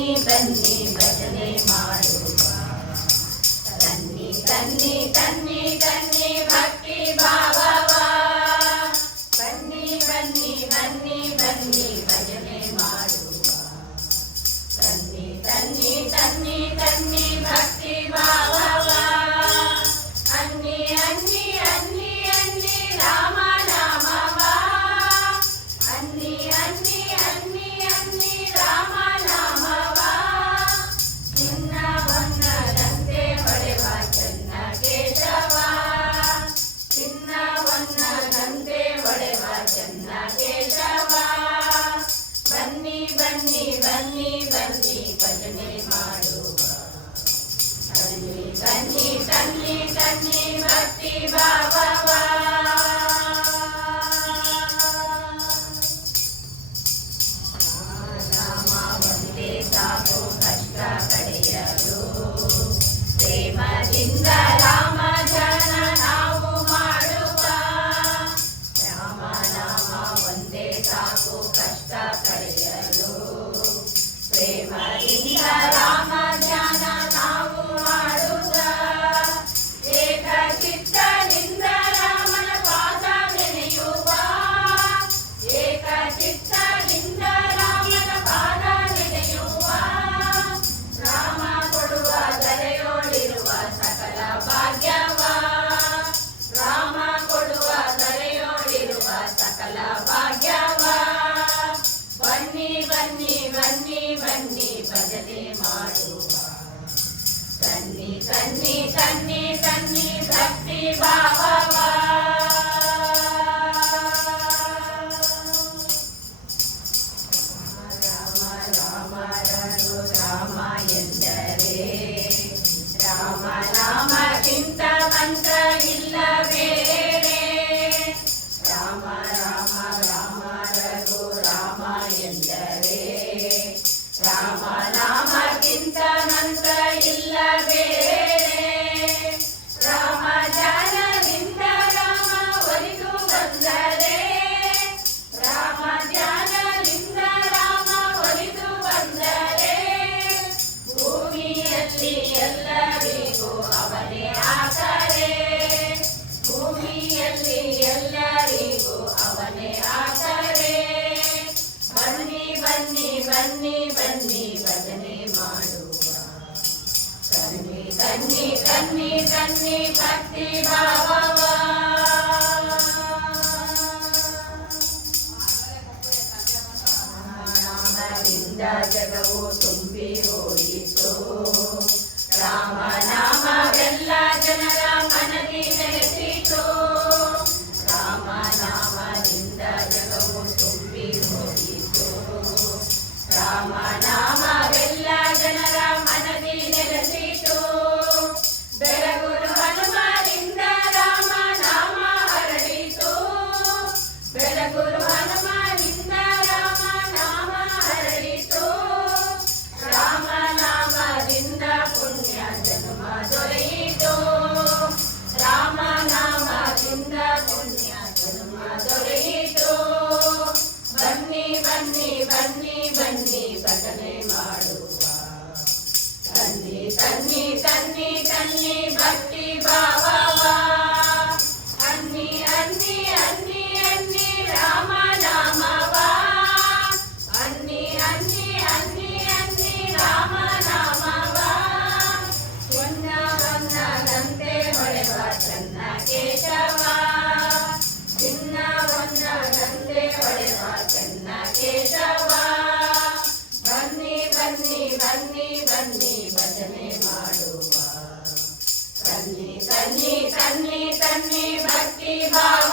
ಬನ್ನಿ ಬನ್ನಿ ಭಜನೆ ಮಾಡುವ ತನ್ನಿ ತನ್ನಿ ತನ್ನಿ ತನ್ನಿ ಭಕ್ತಿ ಭಾವವ ಬನ್ನಿ ಬನ್ನಿ ಬನ್ನಿ ಬನ್ನಿ ಭಜನೆ ಮಾಡುವ ತನ್ನಿ ತನ್ನಿ ತನ್ನಿ ತನ್ನಿ ಭಕ್ತಿ ಭಾವವ ಅನ್ನಿ ಅನ್ನಿ ಅನ್ನಿ ಅನ್ನಿ ರಾಮ ನಾಮವ ಅನ್ನಿ ಅನ್ನಿ ಅನ್ನಿ ಅನ್ನಿ ರಾಮ ನಾಮವ ಚಿನ್ನವನ್ನದಂತೆ ಹೊಳೆವ ಚನ್ನ ಕೇಶವ ಚಿನ್ನವನ್ನದಂತೆ ಹೊಳೆವ ಚನ್ನ ಕೇಶವ ಬನ್ನಿ ಬನ್ನಿ ಬನ್ನಿ ಬನ್ನಿ ಭಜನೆ ಮಾಡುವ ತನ್ನಿ ತನ್ನಿ ತನ್ನಿ ತನ್ನಿ ಭಕ್ತಿ ಭಾವವ ನಾಮ ಒಂದೇ ಸಾಕು ಕಷ್ಟ ಕಳೆಯಲು ಪ್ರೇಮದಿಂದ ರಾಮ ಧ್ಯಾನ ನಾವು ಮಾಡುವ ರಾಮ ನಾಮ ಒಂದೇ ಸಾಕು ಕಷ್ಟ ಕಳೆಯಲು ಪ್ರೇಮದಿಂದ ರಾಮ ಧ್ಯಾನ ನಾವು ಮಾಡುವ ಏಕಚಿತ್ತದಿಂದ ರಾಮನ ಪಾದ ನೆನೆಯುವ ಏಕಚಿತ್ತದಿಂದ ರಾಮನ ಪಾದ ನೆನೆಯುವ ರಾಮ ಕೊಡುವ ಧರೆಯೋಳಿರುವ ಸಕಲ ಭಾಗ್ಯವ ರಾಮ ಕೊಡುವ ಧರೆಯೋಳಿರುವ ಸಕಲ ಭಾಗ್ಯವ ಬನ್ನಿ ಬನ್ನಿ ಬನ್ನಿ ಬನ್ನಿ ಭಜನೆ ಮಾಡುವ ತನ್ನಿ ತನ್ನಿ ತನ್ನಿ ತನ್ನಿ ಭಕ್ತಿ ಭಾವವ ರಾಮ ರಾಮ ರಘು ರಾಮ ಎಂದರೆ ರಾಮ ನಾಮಕ್ಕಿಂತ ಮಂತ್ರ ಇಲ್ಲ ಬೇರೆ ರಾಮ ರಾಮ ರಾಮ ರಘು ರಾಮ ಎಂದರೆ ರಾಮ ನಾಮಕ್ಕಿಂತ ಮಂತ್ರ ಇಲ್ಲ ಬೇರೆ ರಾಮ ಧ್ಯಾನದಿಂದ ರಾಮ ಒಲಿದು ಬಂದರೆ ರಾಮ ಧ್ಯಾನದಿಂದ ರಾಮ ಒಲಿದು ಬಂದರೆ ಭೂಮಿಯಲ್ಲಿ ಎಲ್ಲರಿಗೂ ಅವನೇ ಆಸರೆ ಭೂಮಿಯಲ್ಲಿ ಎಲ್ಲರಿಗೂ ಅವನೇ ಆಸರೆ ಬನ್ನಿ ಬನ್ನಿ ಬನ್ನಿ ಬನ್ನಿ ಭಜನೆ ಮಾಡುವ ತನ್ನಿ ತನ್ನಿ ತನ್ನಿ ತನ್ನಿ ಭಕ್ತಿ ಭಾವವ ನಾಮದಿಂದ ಜಗವು ತುಂಬಿ ಹೋಯಿತು ರಾಮ ನಾಮವೆಲ್ಲ ಜನರ ಮನದಿ ನೆಲೆಸಿತು ರಾಮ ನಾಮದಿಂದ ಜಗವು ತುಂಬಿ ಹೋಯಿತು ರಾಮ ನಾಮವೆಲ್ಲ ಜನರ ಮನದಿ ನೆಲೆಸಿತು ಬೆಳಗುರು ಹನುಮನಿಂದ ರಾಮ ನಾಮ ಹರಡಿತು ಬೆಳಗುರು ಹನುಮನಿಂದ ರಾಮ ನಾಮ ಹರಡಿತು ರಾಮ ನಾಮದಿಂದ ಪುಣ್ಯ ಜನ್ಮ ದೊರೆಯಿತು ರಾಮ ನಾಮದಿಂದ ಪುಣ್ಯ ಜನ್ಮ ದೊರೆಯಿತು ಬನ್ನಿ ಬನ್ನಿ ಬನ್ನಿ ಬನ್ನಿ ಭಜನೆ ಮಾಡುವ ತನ್ನಿ ತನ್ನಿ ತನ್ನಿ ತನ್ನಿ ಭಕ್ತಿ ಭಾವವ ಅನ್ನಿ ಅನ್ನಿ ಅನ್ನಿ ಅನ್ನಿ ರಾಮ ನಾಮವ ಅನ್ನಿ ಅನ್ನಿ ಅನ್ನಿ ಅನ್ನಿ ರಾಮ ನಾಮವ ಚಿನ್ನವನ್ನದಂತೆ ಹೊಳೆವ ಚನ್ನ ಕೇಶವ ಚಿನ್ನವನ್ನದಂತೆ ಹೊಳೆವ ಚನ್ನ ಕೇಶವ ಬನ್ನಿ ಬನ್ನಿ ಬನ್ನಿ ಬನ್ನಿ ಭಜನೆ ಮಾಡುವ ತನ್ನಿ ತನ್ನಿ ತನ್ನಿ ತನ್ನಿ ಭಕ್ತಿ ಭಾವ